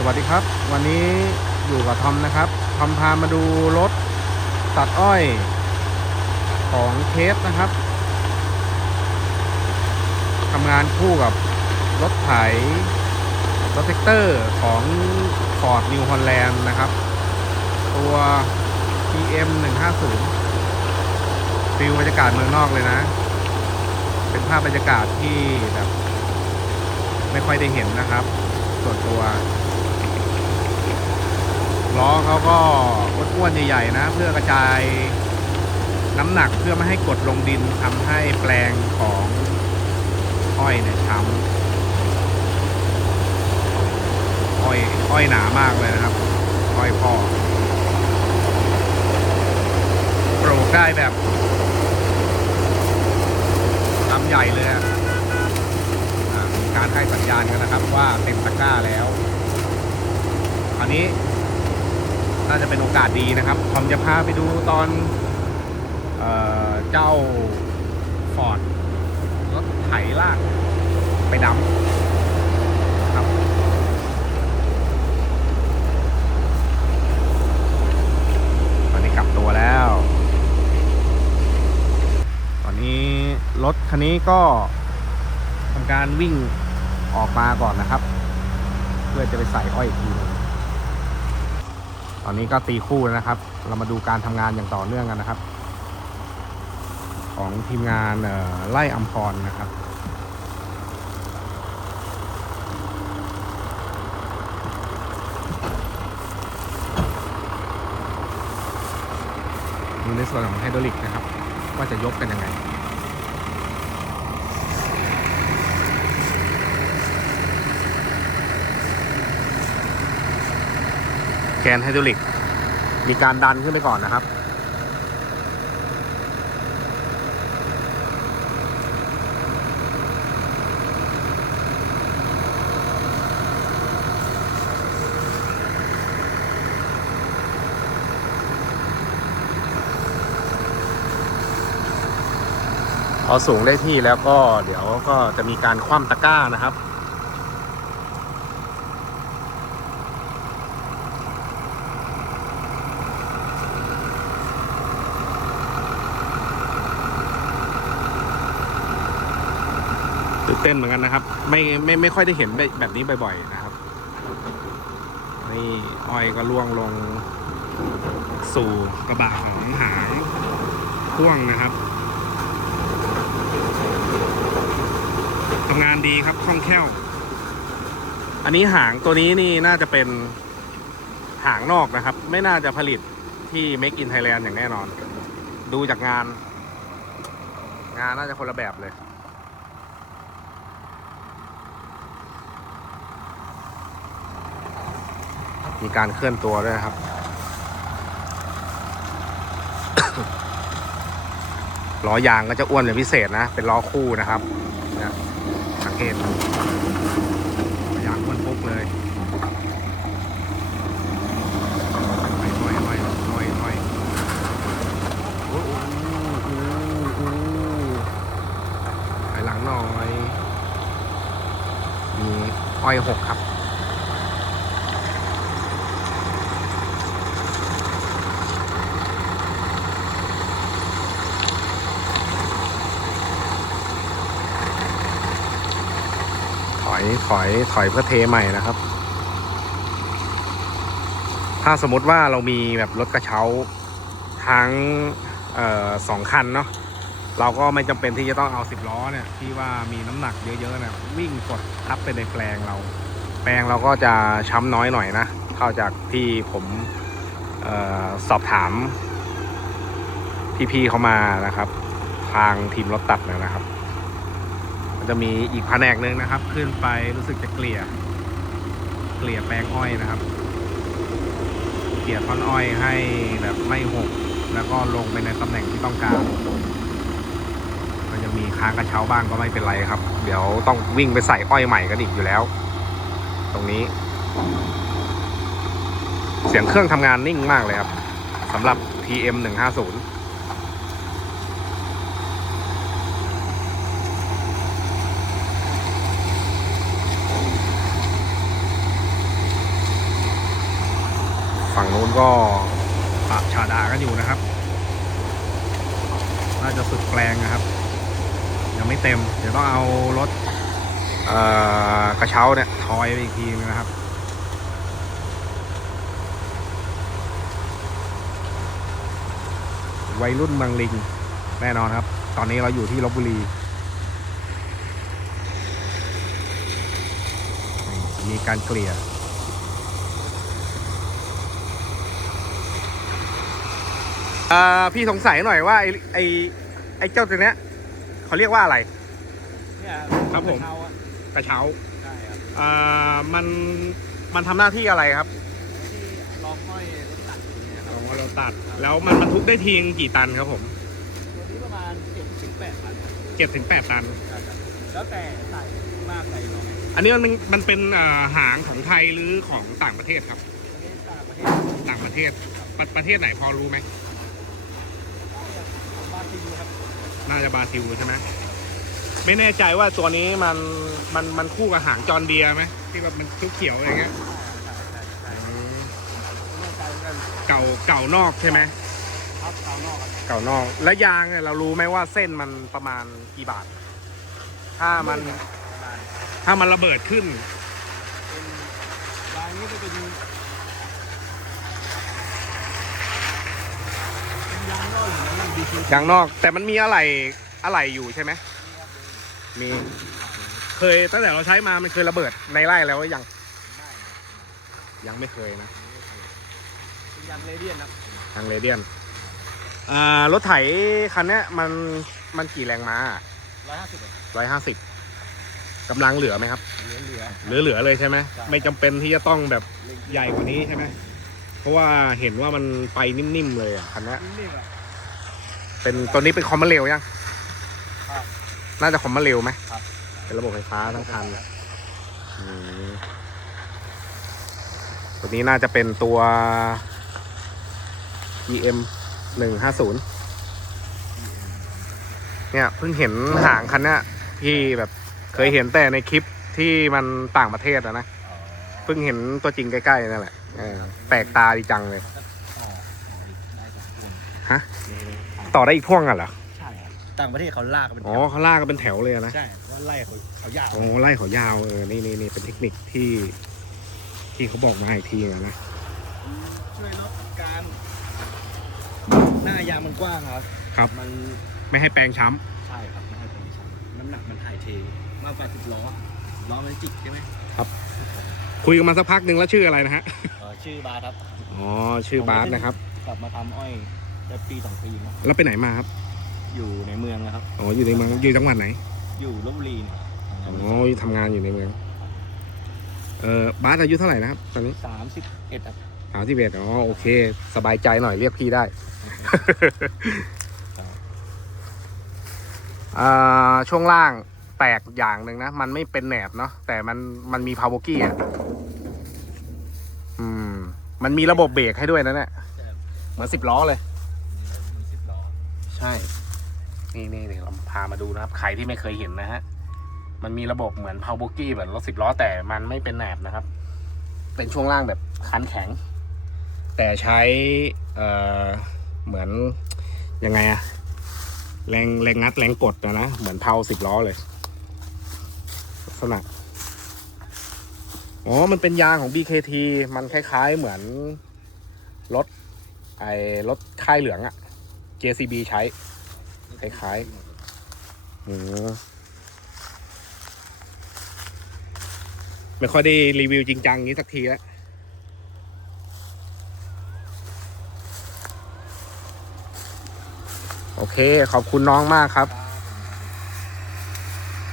สวัสดีครับ วันนี้อยู่กับทอมนะครับทอมพามาดูรถตัดอ้อยของเคสนะครับทำงานคู่กับรถไถรถแท็กเตอร์ของ Ford New Holland นะครับ ตัว PM 150ฟิลบรรยากาศเมืองนอกเลยนะ เป็นภาพบรรยากาศที่แบบไม่ค่อยได้เห็นนะครับ ส่วนตัว ล้อเขาก็อ้วนๆใหญ่ๆนะ เพื่อกระจายน้ำหนักเพื่อไม่ให้กดลงดินทำให้แปลงของอ้อยเนี่ยช้ำอ้อยอ้อยหนามากเลยนะครับ อ้อยพ่อโปรกได้แบบลำใหญ่เลยอะอ่ามีการให้สัญญาณกันนะครับว่าเต็มตะกร้าแล้ว อันนี้ น่าจะเป็นโอกาสดีนะครับผมจะพาไปดูตอนเออเจ้าฟอร์ดรถไถลากไปดำครับ ตอนนี้กลับตัวแล้ว ตอนนี้รถคันนี้ก็ทำการวิ่งออกมาก่อนนะครับ เพื่อจะไปใส่อ้อยอีกทีนึง อนนี้ก็ตีคู่แล้วนะครับ เรามาดูการทำงานอย่างต่อเนื่องกันนะครับ ของทีมงานไล่อัมพรนะครับดูในส่วนของไฮดรอลิกนะครับ ว่าจะยกกันยังไง นไฮดรอลิก มีการดันขึ้นไปก่อนนะครับ พอสูงได้ที่แล้วก็เดี๋ยวก็จะมีการคว่ำตะกร้านะครับ ตื่นเต้นเหมือนกันนะครับ ไม่ไม่ไม่ค่อยได้เห็นแบบนี้บ่อยๆนะครับ นี่อ้อยก็ล่วงลง สู่กระบะของหางพ่วงนะครับทำงานดีครับคล่องแคล่ว อันนี้หางตัวนี้นี่น่าจะเป็นหางนอกนะครับ ไม่น่าจะผลิตที่ Make in Thailand อย่างแน่นอน ดูจากงาน งานน่าจะคนละแบบเลย มีการเคลื่อนตัวด้วยนะครับ ล้อยางก็จะอ้วนเป็นพิเศษนะ เป็นล้อคู่นะครับนี่ยสังเกตอยางอ้วนปุ๊กเลยห้อยห้อยห้อยห้อยโอ้โหโอ้โหไปหลังหน่อย มีอ้อยหกครับ ถอยถอยถอยเพื่อเทใหม่นะครับ ถ้าสมมติว่าเรามีแบบรถกระเช้าทั้งออสองคันเนาะเราก็ไม่จำเป็นที่จะต้องเอาสิบล้อเนี่ยที่ว่ามีน้ำหนักเยอะๆเนี่ยวิ่งกดทับไปในแปลงเรา แปลงเราก็จะช้ำน้อยหน่อยนะเท่าจากที่ผมออสอบถามพี่ๆเขามานะครับ ทางทีมรถตัดนะครับ จะมีอีกแผนกหนึ่งนะครับ ขึ้นไปรู้สึกจะเกลี่ย เกลี่ยแปลงอ้อยนะครับ เกลี่ยท่อนอ้อยให้แบบไม่หก แล้วก็ลงไปในตำแหน่งที่ต้องการมันจะมีค้างกระเช้าบ้างก็ไม่เป็นไรครับ เดี๋ยวต้องวิ่งไปใส่อ้อยใหม่กันอีกอยู่แล้ว ตรงนี้ เสียงเครื่องทำงานนิ่งมากเลยครับสำหรับ TM 150 ฝั่งนู้นก็ปะชาดากันอยู่นะครับ น่าจะสุดแปลงนะครับ ยังไม่เต็ม เดี๋ยวต้องเอารถเอ่อกระเช้าเนี่ยทอยไปอีกทีนึงนะครับวัยรุ่นเมืองลิงแน่นอนครับ ตอนนี้เราอยู่ที่ลบบุรี มีการเกลี่ย เอ่อพี่สงสัยหน่อยว่าไอ้ไอ้ไอ้เจ้าตัวเนี้ยเขาเรียกว่าอะไร เนี่ยครับผม เช้าอะกระเช้าใช่ครับเอ่อมันมันทำหน้าที่อะไรครับที่ล็อกห้อยรถตัดอย่างเงี้ยคอ๋รับอเราตัด แล้วมันบรรทุกได้ทีงกี่ตันครับผมตัวนี้ประมาณเจ็ดถึงแปดพันครับเจ็ดถึงแปดตันใช่ครับแล้วแต่ใส่มากใส่น้อยอันนี้มันมันเป็นเอ่อหางของไทยหรือของต่างประเทศครับ ประเทศต่างประเทศต่างประเทศประประเทศไหนพอรู้ไหม บาซิลครับ น่าจะบราซิลใช่ไหมไม่แน่ใจว่าตัวนี้มันมันมันคู่กับหางจอนเดียไหมที่แบบมันเขียวๆอะไรเงี้ยเก่าเก่านอกใช่ไหมครับชานอก เก่านอก และยางเนี่ยเรารู้ไหมว่าเส้นมันประมาณกี่บาท ถ้ามัน ถ้ามันระเบิดขึ้นยางนี้จะเป็นยางนอกอ ยู่นะมันดีคิวยางนอกแต่มันมีอะไรอะไรอยู่ใช่ไหมมี เคยตั้งแต่เราใช้มามันเคยระเบิดในไร่แล้วยังได้ยังไม่เคยนะเป็นยางเรเดียนครับทางเรเดียนอ่ารถไถคันเนี้ยมันมันกี่แรงม้าร้อยห้าสิบร้อยห้าสิบกำลังเหลือไหมครับ เหลือเหลือเหลือเหลือเลยใช่ไหมใช่ไม่จำเป็นที่จะต้องแบบเล็งใหญ่กว่านี้ใช่ไหมเพราะว่าเห็นว่ามันไปนิ่มๆเลยอะคันเนี้ยนิ่มๆอะ เป็นตัวนี้เป็นคอมมาเร็วยัง ครับ น่าจะคอมมาเร็วไหมครับ เป็นระบบไฟฟ้าทั้งคันอืมตัวนี้น่าจะเป็นตัว EM หนึ่งห้าศูนย์เนี่ยเพิ่งเห็นหางคันเนี้ยที่แบบเคยเห็นแต่ในคลิปที่มันต่างประเทศอะนะ เพิ่งเห็นตัวจริงใกล้ๆนั่นแหละเออแปลกตาดีจังเลยได้สองคนฮะ ต่อได้อีกพ่วงกันเหรอ ใช่ครับต่างประเทศเขาลากกันเป็นอ๋อเขาลากกันเป็นแถวเลยอะนะ ใช่ว่าไล่เขาเขายาวโอ้ไล่เขายาวเออ นี่นี่นี่เป็นเทคนิคที่ ที่เขาบอกมาอีกทีอะนะ ช่วยลดการหน้ายางมันกว้างครับครับ มันไม่ให้แปลงช้ใช่ครับไม่ให้เป็นชั้นน้ำหนักมันถ่ายเทมากกว่าสิบล้อล้อมันจิกใช่ไหมำคุยกันมาสักพักหนึ่งแล้วชื่ออะไรนะฮะ เออชื่อบาร์ครับ อ๋อ ชื่อบาสนะครับ กลับมาทำอ้อย ได้ปีสองปีนะแล้วไปไหนมาครับ อยู่ในเมืองนะครับ อ๋อ อยู่ในเมือง อยู่จังหวัดไหน อยู่ลบบุรีเนี่ยอ๋อทำงานอยู่ในเมือง เออบาสอายุเท่าไหร่นะครับตอนนี้สามสิบเอ็ดครับสามสิบเอ็ดอ๋อ โอเค สบายใจหน่อยเรียกพี่ได้ อ่า ช่วงล่างแปลกอย่างหนึ่งนะ มันไม่เป็นแหนบเนาะ แต่มัน มันมีพาวเวอร์กี้อะ อืม มันมีระบบเบรกให้ด้วยนะเนี่ย เหมือนสิบล้อเลยสิบล้อ ใช่ นี่นี่เดี๋ยเราพามาดูนะครับ ใครที่ไม่เคยเห็นนะฮะ มันมีระบบเหมือนพาวเวอร์กี้แบบรถสิบล้อแต่มันไม่เป็นแหนบนะครับ เป็นช่วงล่างแบบคันแข็ง แต่ใช้เอ่อเหมือนยังไงอะแรงแรงงัดแรงกดนะนะ เหมือนเพาสิบล้อเลยลักษณะอ๋อ มันเป็นยางของ BKT มันคล้ายๆเหมือนรถไอ้รถค่ายเหลืองอะ JCB ใช้ คล้ายๆอืมไม่ค่อยได้รีวิวจริงจังอย่างนี้สักทีแล้วโอเค ขอบคุณน้องมากครับครับ